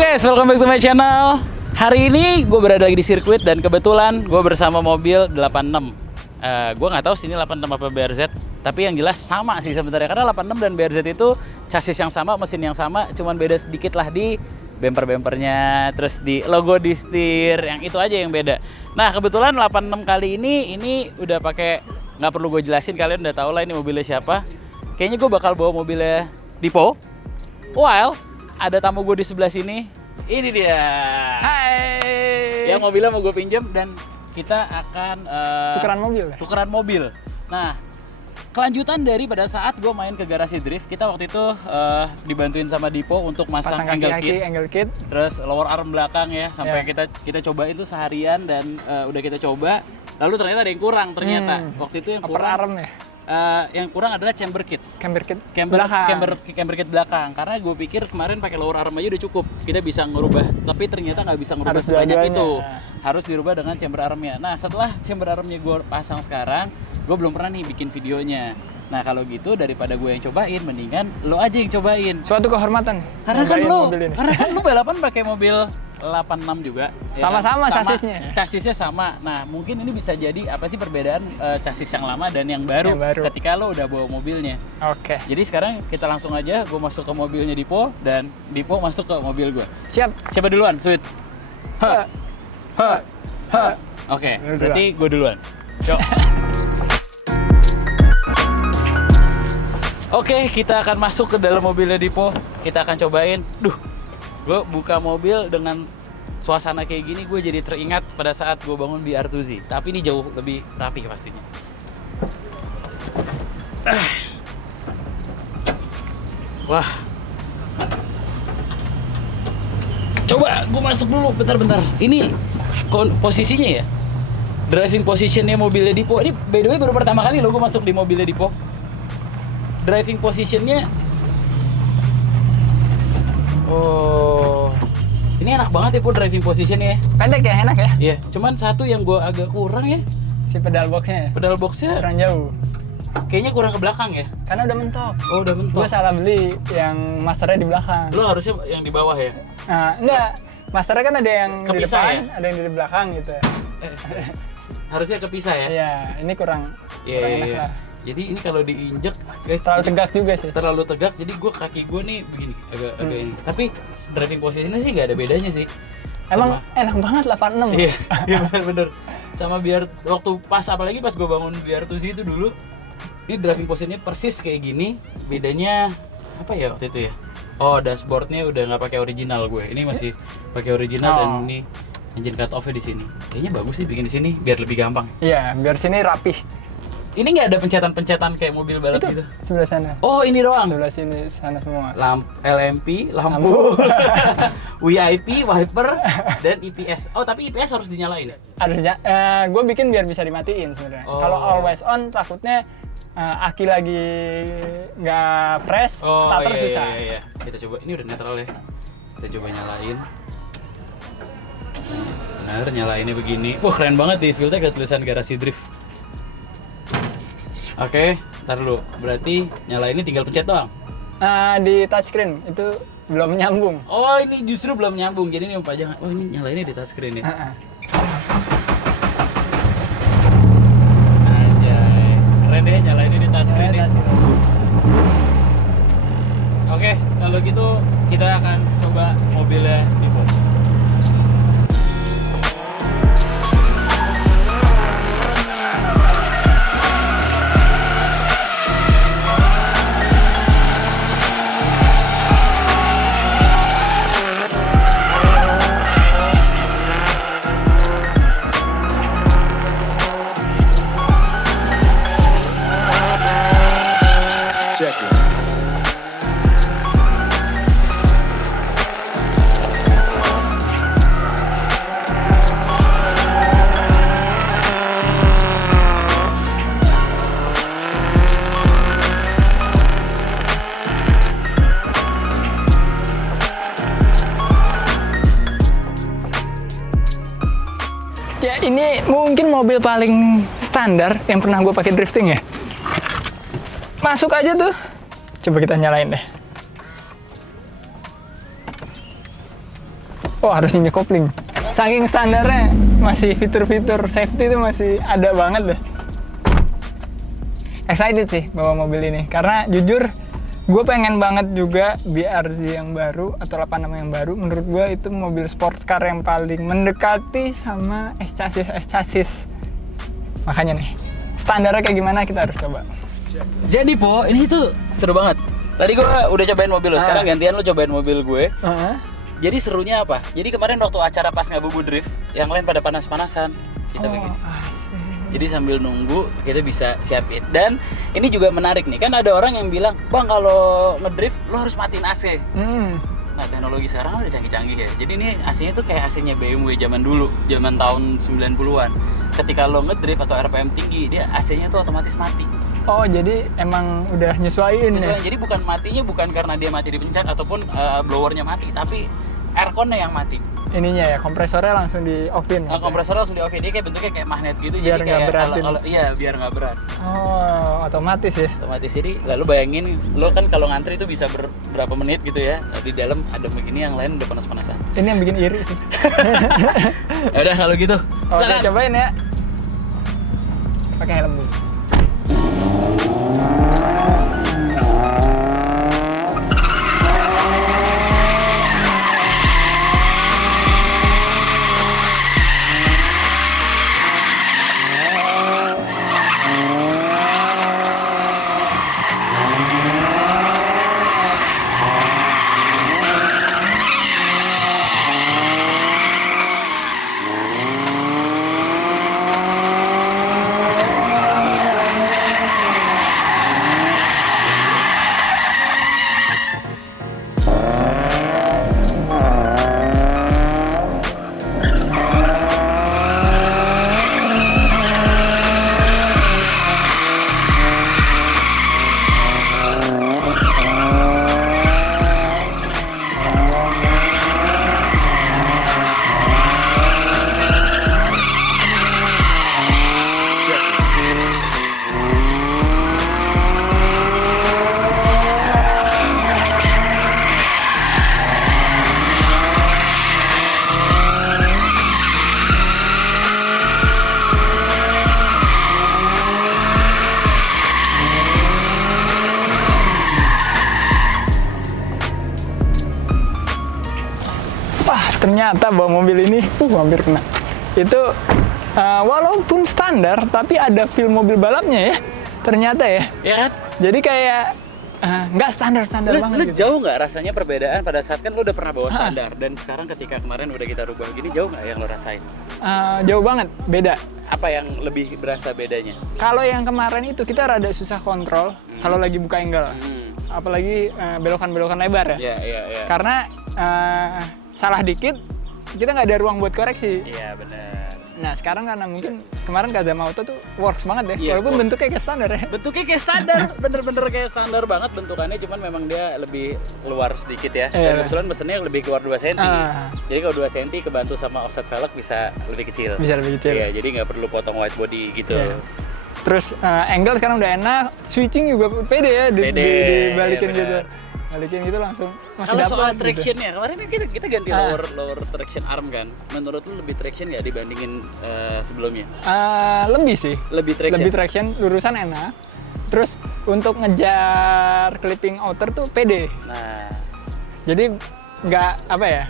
Halo guys, welcome back to my channel. Hari ini gue berada lagi di sirkuit dan kebetulan gue bersama mobil 86. Gue nggak tahu sini 86 apa BRZ, tapi yang jelas sama sih sebenarnya karena 86 dan BRZ itu chassis yang sama, mesin yang sama, cuman beda sedikit lah di bumper-bumpernya, terus di logo di setir, yang itu aja yang beda. Nah kebetulan 86 kali ini udah pakai, nggak perlu gue jelasin, kalian udah tahu lah ini mobilnya siapa. Kayaknya gue bakal bawa mobilnya Dipo. While ada tamu gue di sebelah sini. Ini dia. Hai. Yang mobilnya mau gue pinjam dan kita akan tukeran mobil. Nah, kelanjutan dari pada saat gue main ke garasi drift, kita waktu itu dibantuin sama Dipo untuk masang angle kit, terus lower arm belakang ya, sampai kita cobain itu seharian dan udah kita coba. Lalu ternyata ada yang kurang ternyata. Waktu itu yang upper kurang arm ya. Yang kurang adalah camber kit belakang, karena gue pikir kemarin pakai lower arm aja udah cukup, kita bisa ngerubah, tapi ternyata nggak bisa ngerubah sebanyak itu, harus dirubah dengan chamber armnya. Nah setelah chamber armnya gue pasang sekarang, gue belum pernah nih bikin videonya. Nah kalau gitu daripada gue yang cobain, mendingan lo aja yang cobain. Suatu kehormatan. Karena kan lo balapan pakai mobil 86 juga. Sama-sama ya kan? chassisnya sama. Nah mungkin ini bisa jadi apa sih perbedaan chassis yang lama dan yang baru ketika lo udah bawa mobilnya. Oke. Jadi sekarang kita langsung aja, gue masuk ke mobilnya Dipo dan Dipo masuk ke mobil gue. Siap. Siapa duluan? Sweet. Oke, berarti gue duluan. Yuk. Oke, kita akan masuk ke dalam mobilnya Dipo. Kita akan cobain. Gue buka mobil dengan suasana kayak gini, gue jadi teringat pada saat gue bangun di Artuzi. Tapi ini jauh lebih rapi pastinya. Wah. Coba gue masuk dulu, bentar. Ini posisinya ya? Driving positionnya mobilnya Dipo. Ini by the way baru pertama kali lo gue masuk di mobilnya Dipo. Driving positionnya, ini enak banget ya, driving positionnya. Pendek ya, enak ya? Iya, cuman satu yang gue agak kurang ya, si pedal boxnya. Pedal boxnya kurang jauh. Kayaknya kurang ke belakang ya? Karena udah mentok. Oh, udah mentok. Gue salah beli yang masternya di belakang. Lo harusnya yang di bawah ya? Enggak, masternya kan ada yang kepisah di depan, ya? ada yang di belakang gitu. Harusnya kepisah ya? Iya, ini kurang enak lah. Jadi ini kalau diinjek terlalu tegak juga sih. Terlalu tegak, jadi kaki gue nih begini, agak ini. Tapi driving positionnya sih nggak ada bedanya sih. Emang enak banget 86. Iya bener. Sama biar waktu apalagi pas gue bangun biar tuh itu dulu, ini driving positionnya persis kayak gini. Bedanya apa ya waktu itu ya? Oh, dashboardnya udah nggak pakai original gue. Ini masih pakai original dan ini engine cut off-nya di sini. Kayaknya bagus sih bikin di sini biar lebih gampang. Iya, biar sini rapih. Ini nggak ada pencetan-pencetan kayak mobil balap gitu? Sebelah sana. Oh, ini doang? Sebelah sini, sana semua. LMP, lampu. VIP, wiper, dan IPS. Oh, tapi IPS harus dinyalain? Harusnya, gue bikin biar bisa dimatiin sebenarnya. Kalau always on, takutnya aki lagi nggak fresh, starter susah. Iya. Kita coba, ini udah netral ya. Kita coba nyalain. Benar, nyalainnya begini. Wah, keren banget di fieldnya ada tulisan garasi drift. Oke, ntar dulu. Berarti nyalainnya tinggal pencet doang? Di touchscreen, itu belum nyambung. Oh, ini justru belum nyambung. Jadi ini pajangan. Oh, ini nyalainnya di touchscreen ya? Anjay. Keren deh, nyalainnya di touchscreen ya. Oke, kalau gitu kita akan coba mobilnya Dipo. Ya ini mungkin mobil paling standar yang pernah gue pakai drifting ya. Masuk aja tuh. Coba kita nyalain deh. Oh, harus ninja kopling. Saking standarnya, masih fitur-fitur safety itu masih ada banget deh. Excited sih bawa mobil ini, karena jujur gue pengen banget juga BRZ yang baru atau 86 yang baru. Menurut gue itu mobil sports car yang paling mendekati sama S-Chassis. Makanya nih, standarnya kayak gimana kita harus coba. Jadi Po, ini tuh seru banget. Tadi gue udah cobain mobil lo, sekarang gantian lo cobain mobil gue. Jadi serunya apa? Jadi kemarin waktu acara pas Ngabubu Drift, yang lain pada panas-panasan, kita begini. Jadi sambil nunggu kita bisa siapin. Dan ini juga menarik nih, kan ada orang yang bilang, "Bang, kalau ngedrift lo harus matiin AC." Nah, teknologi sekarang udah canggih-canggih ya. Jadi ini AC-nya tuh kayak AC-nya BMW zaman dulu, zaman tahun 90-an. Ketika lo ngedrift atau RPM tinggi, dia AC-nya tuh otomatis mati. Oh, jadi emang udah nyesuaiin ya? Jadi bukan matinya bukan karena dia mati dipencet ataupun blowernya mati, tapi aircon-nya yang mati. Ininya ya, kompresornya langsung di offin. Kompresornya langsung di offin, dia kayak bentuknya kayak magnet gitu. Biar jadi nggak kayak beratin. Iya, biar nggak berat. Oh, otomatis ya? Otomatis. Jadi lalu bayangin, lo kan kalau ngantri itu bisa berapa menit gitu ya. Di dalam ada begini, yang lain udah panas-panasan. Ini yang bikin iri sih. Ya udah kalau gitu. Oke, cobain ya. Pakai helm dulu. Ternyata bawa mobil ini, hampir kena. Itu walaupun standar, tapi ada feel mobil balapnya ya. Ternyata ya. Iya kan? Jadi kayak nggak standar-standar banget lu gitu. jauh nggak rasanya perbedaan pada saat kan lu udah pernah bawa standar dan sekarang ketika kemarin udah kita rubah gini, jauh nggak yang lo rasain? Jauh banget, beda. Apa yang lebih berasa bedanya? Kalau yang kemarin itu kita rada susah kontrol kalau lagi buka angle. Apalagi belokan-belokan lebar ya. Iya. Karena salah dikit, kita nggak ada ruang buat koreksi. Iya, benar. Nah, sekarang karena mungkin kemarin Kazama Auto tuh works banget deh. Iya, Walaupun bentuknya kayak standar ya. Bentuknya kayak standar, bener-bener kayak standar banget bentukannya, cuman memang dia lebih keluar sedikit ya. Dan kebetulan mesennya lebih keluar 2 cm. Jadi kalau 2 cm kebantu sama offset velg bisa lebih kecil. Bisa lebih kecil. Iya, jadi nggak perlu potong white body gitu. Iya. Terus angle sekarang udah enak, switching juga pede ya, dibalikin iya, gitu. Balikin gitu langsung masih kalau dapat. soal gitu. tractionnya, kemarin kita ganti lower traction arm kan. Menurut lu lebih traction nggak dibandingin sebelumnya? Lebih sih. Lebih traction. Lurusan enak. Terus untuk ngejar clipping outer tuh pede. Nah, jadi nggak apa ya,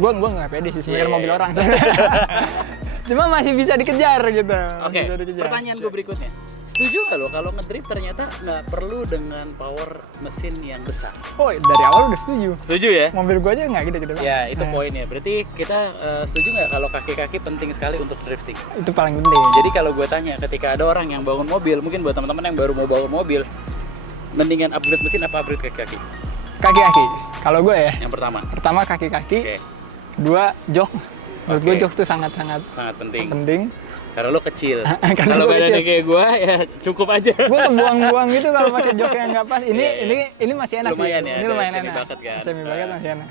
gua nggak pede sih sebenarnya mobil orang. Cuma masih bisa dikejar gitu. Oke. Pertanyaan gue berikutnya. Setuju nggak lo kalau ngedrift ternyata nggak perlu dengan power mesin yang besar? Oh, dari awal udah setuju. Setuju ya? Mobil gua aja nggak gede-gede banget. Ya, itu poinnya. Berarti kita setuju nggak kalau kaki-kaki penting sekali untuk drifting? Itu paling penting. Jadi kalau gue tanya, ketika ada orang yang bangun mobil, mungkin buat teman-teman yang baru mau bangun mobil, mendingan upgrade mesin apa upgrade kaki-kaki? Kaki-kaki. Kalau gue ya. Yang pertama. Pertama kaki-kaki. Oke. Dua jok. Menurut gue jok tuh sangat penting. Karena lo kecil. Karena kalau badannya kayak gue, ya cukup aja. Gue kebuang-buang gitu kalau pakai jok yang nggak pas. Ini masih enak lumayan sih. Ya, ini lumayan enak. Kan? Semi bucket masih enak.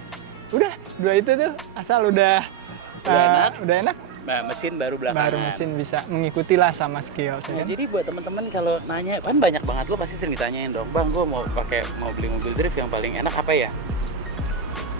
Udah, dua itu tuh asal udah enak. Nah, mesin baru belakangan. Baru mesin bisa mengikuti lah sama skill. Nah, jadi buat teman-teman kalau nanya, kan banyak banget lo pasti sering ditanyain dong, Bang, gue mau beli mobil drift yang paling enak apa ya?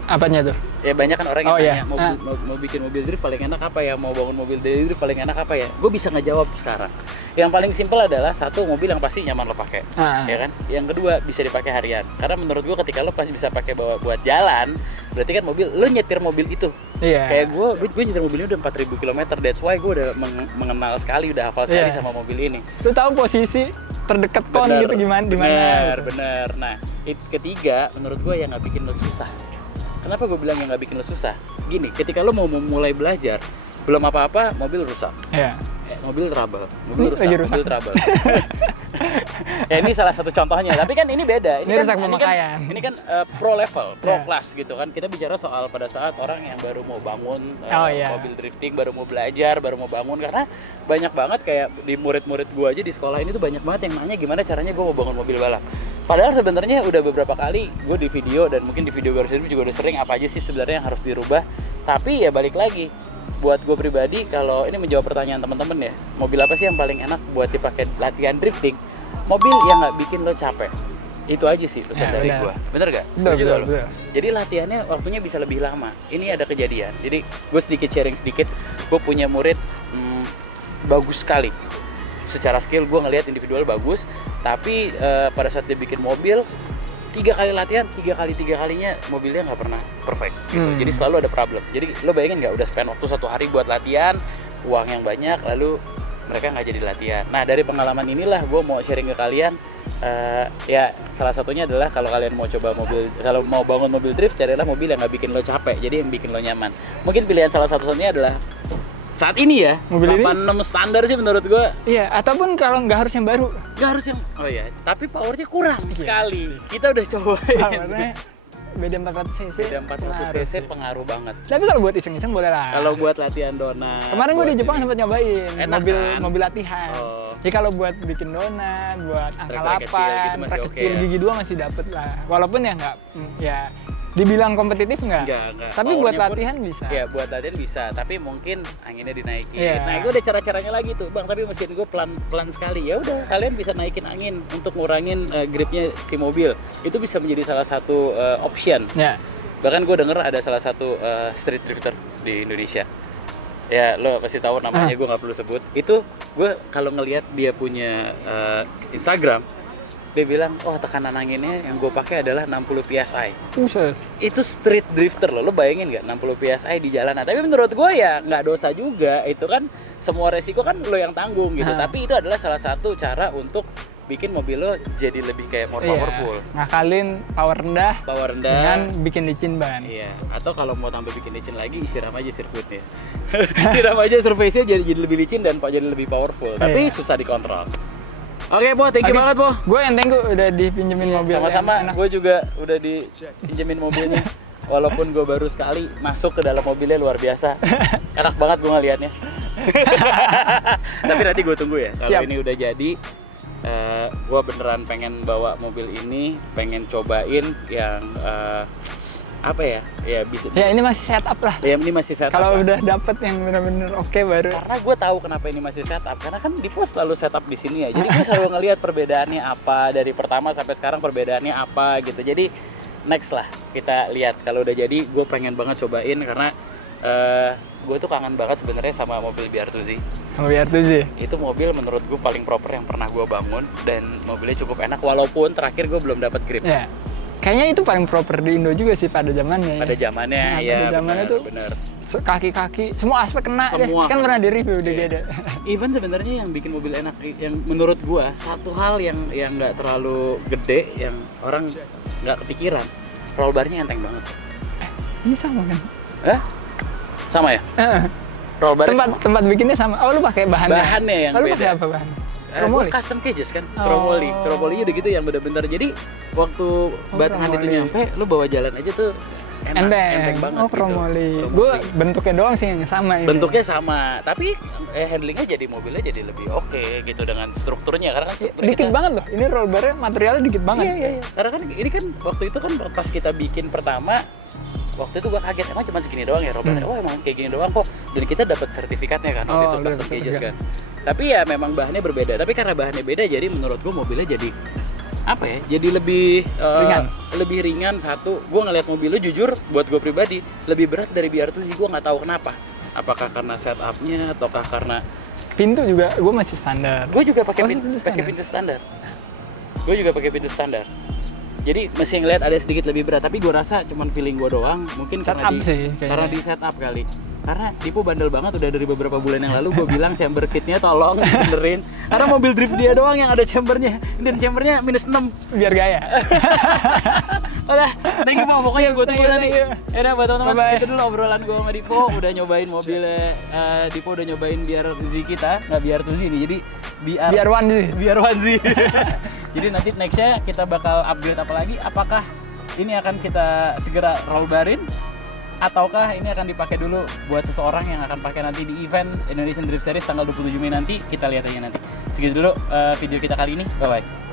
Apanya tuh? Ya banyak kan orang yang Oh, tanya iya. mau bikin mobil drift paling enak apa ya, mau bangun mobil drift paling enak apa ya. Gue bisa ngejawab sekarang. Yang paling simpel adalah satu, mobil yang pasti nyaman lo pakai, ya kan. Yang kedua, bisa dipakai harian. Karena menurut gue ketika lo pasti bisa pakai bawa buat jalan, berarti kan mobil lo nyetir mobil itu. Iya. Kayak gue nyetir mobil ini udah 4.000 km. That's why gue udah mengenal sekali, udah hafal sekali Iya. sama mobil ini. Lu tahu posisi terdekat kon Bener, gitu gimana di mana? bener. Nah, ketiga menurut gue yang nggak bikin lo susah. Kenapa gue bilang yang nggak bikin lo susah? Gini, ketika lo mau mulai belajar, belum apa-apa mobil rusak, Iya. mobil trouble, Ini mobil rusak, lagi rusak. mobil trouble. Ya ini salah satu contohnya, tapi kan ini beda. Ini rusak pemakaian. Ini kan pro level, pro Iya. class gitu kan. Kita bicara soal pada saat orang yang baru mau bangun Oh, iya. mobil drifting, baru mau belajar, baru mau bangun. Karena banyak banget kayak di murid-murid gue aja di sekolah ini tuh banyak banget yang nanya gimana caranya gue mau bangun mobil balap. Padahal sebenarnya udah beberapa kali gue di video dan mungkin di video Garage Review juga udah sering apa aja sih sebenarnya yang harus dirubah. Tapi ya balik lagi, buat gue pribadi kalau ini menjawab pertanyaan teman-teman ya, mobil apa sih yang paling enak buat dipakai latihan drifting? Mobil yang nggak bikin lo capek. Itu aja sih pesan Ya, dari benar. gue. Bener gak? Betul, Setuju gak lo? betul. Jadi latihannya waktunya bisa lebih lama. Ini ada kejadian. Jadi gue sedikit sharing sedikit. Gue punya murid bagus sekali. Secara skill gue ngelihat individual bagus, tapi pada saat dia bikin mobil 3 kali latihan, 3 kalinya mobilnya nggak pernah perfect gitu. Jadi selalu ada problem. Jadi lo bayangin nggak, udah spend waktu 1 hari buat latihan, uang yang banyak, lalu mereka nggak jadi latihan. Nah dari pengalaman inilah gue mau sharing ke kalian. Ya salah satunya adalah kalau kalian mau coba mobil, kalau mau bangun mobil drift, carilah mobil yang nggak bikin lo capek, jadi yang bikin lo nyaman. Mungkin pilihan salah satunya adalah saat ini ya, Mobil ini? 86 standar sih menurut gua. Iya, ataupun kalau nggak harus yang baru. Nggak harus yang, oh ya, tapi powernya kurang Iya. sekali. Kita udah cobain. Powernya beda 400 cc. Beda 400 cc pengaruh banget. Tapi kalau buat iseng-iseng boleh lah. Kalau buat latihan donat. Kemarin gue di buat Jepang ini. sempat nyobain Enak kan? mobil latihan. Oh. Ya kalau buat bikin donat, buat angka Trek-trek kecil gitu 8, masih trek oke kecil ya? gigi 2 masih dapet lah. Walaupun ya nggak, ya dibilang kompetitif nggak. Enggak. Tapi buat Powernya pun- latihan bisa. Ya buat latihan bisa, tapi mungkin anginnya dinaikin. Iya. Nah itu ada cara-caranya lagi tuh, bang. Tapi mesin gue pelan sekali. Ya udah, kalian bisa naikin angin untuk ngurangin gripnya si mobil. Itu bisa menjadi salah satu option. Ya. Bahkan gue denger ada salah satu street drifter di Indonesia. Ya lo kasih tahu namanya, gue nggak perlu sebut. Itu gue kalau ngelihat dia punya Instagram, dia bilang, wah tekanan anginnya yang gue pakai adalah 60 psi. Buset. Itu street drifter lo bayangin nggak 60 psi di jalanan. Tapi menurut gue ya nggak dosa juga, itu kan semua resiko kan lo yang tanggung gitu. Tapi itu adalah salah satu cara untuk bikin mobil lo jadi lebih kayak more powerful. Ngakalin power rendah Power rendah. dengan bikin licin ban. Iya, atau kalau mau tambah bikin licin lagi, siram aja sirkuitnya. Siram aja surface-nya jadi lebih licin dan jadi lebih powerful. Tapi Iya. susah dikontrol. Oke, Bo, thank you banget, Bo. Gue yang thank you udah dipinjemin mobil. Sama-sama, yang enak. gue juga udah dipinjemin mobilnya. Walaupun gue baru sekali masuk ke dalam mobilnya, luar biasa. Enak banget gue ngelihatnya. Tapi nanti gue tunggu ya. Kalau Siap. ini udah jadi, gue beneran pengen bawa mobil ini, pengen cobain yang apa ya? Ya bisa. Ya ini masih setup lah. Ya ini masih setup. Kalau lah. udah dapet yang bener-bener oke baru. Karena gue tahu kenapa ini masih setup, karena kan di pos selalu setup di sini ya. Jadi gue selalu ngelihat perbedaannya apa dari pertama sampai sekarang, perbedaannya apa gitu. Jadi next lah kita lihat kalau udah jadi. Gue pengen banget cobain karena gue tuh kangen banget sebenarnya sama mobil BR2Z. Mau biar tuh sih. Itu mobil menurut gue paling proper yang pernah gue bangun dan mobilnya cukup enak walaupun terakhir gue belum dapat grip. Ya. Kayaknya itu paling proper di Indo juga sih pada zamannya. Pada zamannya Nah, ya. pada zamannya tuh bener. Kaki-kaki semua aspek kena deh. Semua Kan kena. pernah di review di Iya. ada. Even sebenarnya yang bikin mobil enak, yang menurut gua satu hal yang nggak terlalu gede, yang orang nggak kepikiran, roll barnya enteng banget. Ini sama kan? Hah? Sama ya? Roll bar tempat bikinnya sama. Oh lu pakai bahannya? Bahannya yang Oh, lu beda. pakai apa bahan? Chromoli? Chromoli? Custom cages kan, Oh. Chromoli gitu yang bener-bener. Jadi waktu bahan itu Chromoli. nyampe, lu bawa jalan aja tuh enteng banget. Oh Chromoli. Gitu. Gue bentuknya doang sih yang sama ini. Bentuknya sama, tapi handlingnya jadi mobilnya jadi lebih oke gitu dengan strukturnya, karena kan strukturnya dikit banget loh. Ini roll barnya materialnya dikit banget. Iya. Karena kan ini kan waktu itu kan pas kita bikin pertama, waktu itu gua kaget emang cuma segini doang ya rollbarnya. Oh emang kayak gini doang kok. Dan kita dapat sertifikatnya kan waktu Oh, itu udah custom dapat cages juga. kan. Tapi ya memang bahannya berbeda. Tapi karena bahannya beda jadi menurut gua mobilnya jadi apa ya? Jadi lebih Ringan. lebih ringan satu. Gue ngeliat mobil lu jujur buat gue pribadi lebih berat dari BR2 sih. Gue nggak tahu kenapa. Apakah karena setupnya ataukah karena Pintu juga gue masih standar. gue juga pakai Oh, pakai standar. pintu standar. Gue juga pakai pintu standar. Jadi masih ngeliat ada sedikit lebih berat, tapi gue rasa cuman feeling gue doang. Mungkin karena Setup sih, kayaknya. karena di setup kali. Karena Dipo bandel banget udah dari beberapa bulan yang lalu gue bilang chamber kitnya tolong benerin. Karena mobil drift dia doang yang ada chambernya, dan chambernya -6. Biar gaya. Udah, thank you Po. Pokoknya gue tunggu Thank you, nanti. thank you. Ya udah buat teman-teman, Bye-bye. segitu dulu obrolan gue sama Dipo. Udah nyobain mobilnya Dipo, udah nyobain BR2Z kita, nggak BR2Z nih, jadi Biar one sih. BR1Z. Jadi nanti nextnya kita bakal upgrade apa lagi? Apakah ini akan kita segera roll barin? Ataukah ini akan dipakai dulu buat seseorang yang akan pakai nanti di event Indonesian Drift Series tanggal 27 Mei nanti? Kita lihat aja nanti. Segitu dulu video kita kali ini. Bye-bye.